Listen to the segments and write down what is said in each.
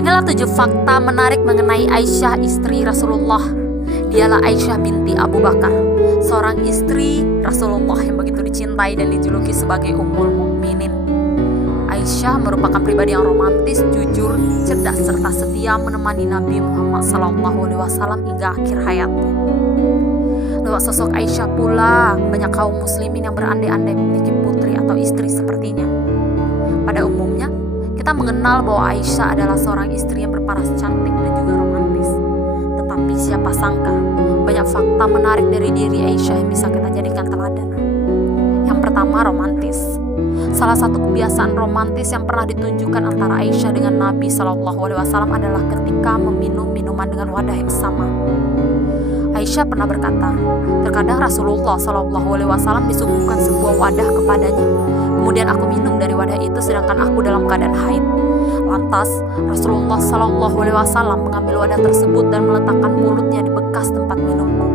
Inilah 7 fakta menarik mengenai Aisyah, istri Rasulullah. Dialah Aisyah binti Abu Bakar, seorang istri Rasulullah yang begitu dicintai dan dijuluki sebagai Ummul Mukminin. Aisyah merupakan pribadi yang romantis, jujur, cerdas, serta setia menemani Nabi Muhammad SAW hingga akhir hayatnya. Lewat sosok Aisyah pula, banyak kaum muslimin yang berandai-andai memiliki putri atau istri sepertinya. Pada umumnya, kita mengenal bahwa Aisyah adalah seorang istri yang berparas cantik dan juga romantis. Tetapi siapa sangka, banyak fakta menarik dari diri Aisyah yang bisa kita jadikan teladan. Yang pertama, romantis. Salah satu kebiasaan romantis yang pernah ditunjukkan antara Aisyah dengan Nabi SAW adalah ketika meminum minuman dengan wadah yang sama. Aisyah pernah berkata, terkadang Rasulullah SAW disuguhkan sebuah wadah kepadanya. Kemudian aku minum dari wadah itu sedangkan aku dalam keadaan haid. Lantas Rasulullah SAW mengambil wadah tersebut dan meletakkan mulutnya di bekas tempat minumku.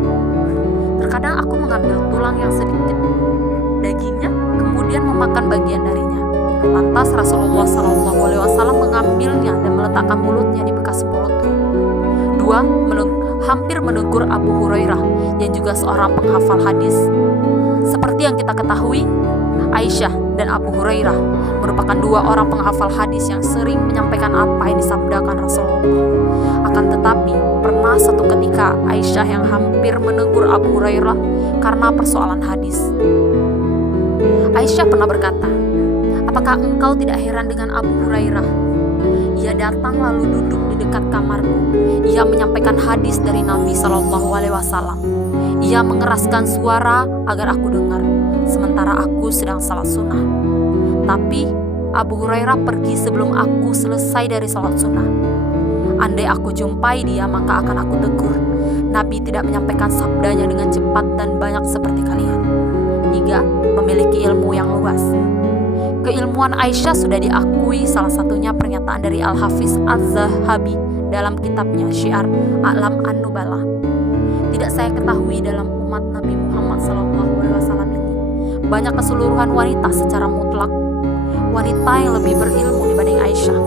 Terkadang aku mengambil tulang yang sedikit dagingnya, kemudian memakan bagian darinya. Lantas Rasulullah SAW mengambilnya dan meletakkan mulutnya di bekas mulutku. 2. Hampir menegur Abu Hurairah yang juga seorang penghafal hadis. Seperti yang kita ketahui, Aisyah dan Abu Hurairah merupakan 2 orang penghafal hadis yang sering menyampaikan apa yang disabdakan Rasulullah. Akan tetapi, pernah satu ketika Aisyah yang hampir menegur Abu Hurairah karena persoalan hadis. Aisyah pernah berkata, "Apakah engkau tidak heran dengan Abu Hurairah? Ia datang lalu duduk di dekat kamarku. Ia menyampaikan hadis dari Nabi SAW. Ia mengeraskan suara agar aku dengar, sementara aku sedang salat sunnah. Tapi Abu Hurairah pergi sebelum aku selesai dari salat sunnah. Andai aku jumpai dia, maka akan aku tegur. Nabi tidak menyampaikan sabdanya dengan cepat dan banyak seperti kalian." 3. Memiliki ilmu yang luas. Keilmuan Aisyah sudah diakui, salah satunya pernyataan dari Al-Hafiz Az-Zahabi dalam kitabnya Syiar A'lam An-Nubala. Tidak saya ketahui dalam umat Nabi Muhammad SAW ini banyak keseluruhan wanita secara mutlak, wanita yang lebih berilmu dibanding Aisyah.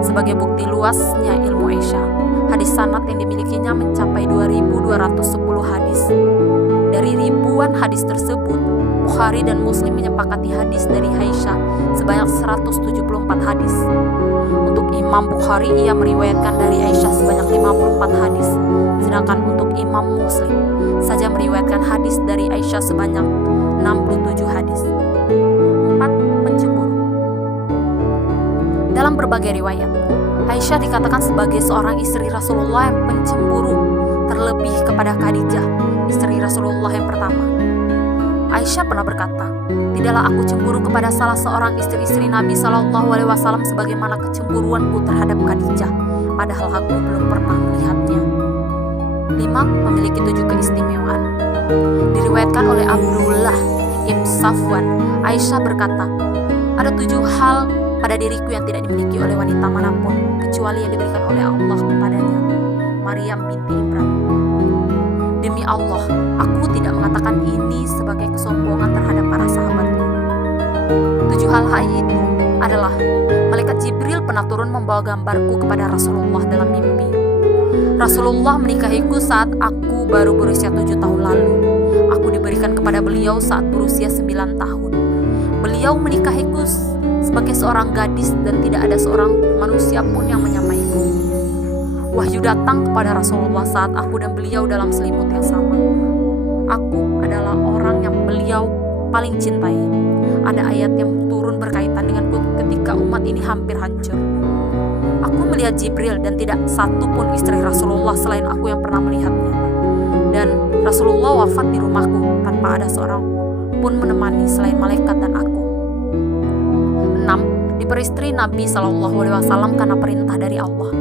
Sebagai bukti luasnya ilmu Aisyah, hadis sanad yang dimilikinya mencapai 2.210 hadis. Dari ribuan hadis tersebut, Bukhari dan Muslim menyepakati hadis dari Aisyah sebanyak 174 hadis. Untuk Imam Bukhari, ia meriwayatkan dari Aisyah sebanyak 54 hadis, sedangkan untuk Imam Muslim saja meriwayatkan hadis dari Aisyah sebanyak 67 hadis. 4. Pencemburu. Dalam berbagai riwayat, Aisyah dikatakan sebagai seorang istri Rasulullah yang pencemburu, terlebih kepada Khadijah, istri Rasulullah yang pertama. Aisyah pernah berkata, "Tidaklah aku cemburu kepada salah seorang istri-istri Nabi SAW sebagaimana kecemburuanku terhadap Khadijah, padahal aku belum pernah melihatnya." 5. Memiliki 7 keistimewaan. Diriwayatkan oleh Abdullah ibn Safwan, Aisyah berkata, "Ada 7 hal pada diriku yang tidak dimiliki oleh wanita manapun, kecuali yang diberikan oleh Allah kepadanya." Maryam binti Imran. "Demi Allah, aku tidak mengatakan ini sebagai kesombongan terhadap para sahabatku." 7 hal itu adalah: malaikat Jibril pernah turun membawa gambarku kepada Rasulullah dalam mimpi. Rasulullah menikahiku saat aku baru berusia 7 tahun lalu. Aku diberikan kepada beliau saat berusia 9 tahun. Beliau menikahiku sebagai seorang gadis dan tidak ada seorang manusia pun yang menyamaiku. Wahyu datang kepada Rasulullah saat aku dan beliau dalam selimut yang sama. Aku adalah orang yang beliau paling cintai. Ada ayat yang turun berkaitan denganku ketika umat ini hampir hancur. Aku melihat Jibril dan tidak satu pun istri Rasulullah selain aku yang pernah melihatnya. Dan Rasulullah wafat di rumahku tanpa ada seorang pun menemani selain malaikat dan aku. 6. Diperistri Nabi SAW karena perintah dari Allah.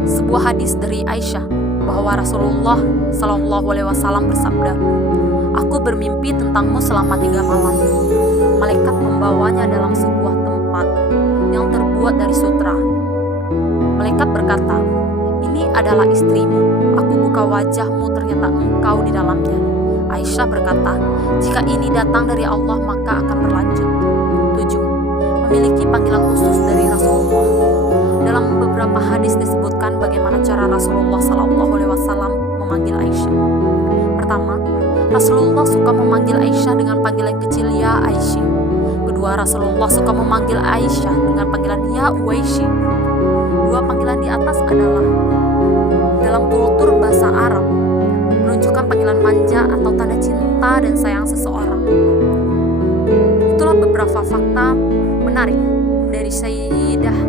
Sebuah hadis dari Aisyah bahwa Rasulullah SAW bersabda, "Aku bermimpi tentangmu selama 3 malam. Malaikat membawanya dalam sebuah tempat yang terbuat dari sutra. Malaikat berkata, 'Ini adalah istrimu.' Aku buka wajahmu, ternyata engkau di dalamnya." Aisyah berkata, "Jika ini datang dari Allah, maka akan berlanjut." 7. Memiliki panggilan khusus dari Rasulullah. Dalam beberapa cara Rasulullah SAW memanggil Aisyah. Pertama, Rasulullah suka memanggil Aisyah dengan panggilan kecil ya Aisyah. Kedua, Rasulullah suka memanggil Aisyah dengan panggilan ya Uwaishi. Dua panggilan di atas adalah dalam kultur bahasa Arab menunjukkan panggilan manja atau tanda cinta dan sayang seseorang. Itulah beberapa fakta menarik dari Sayyidah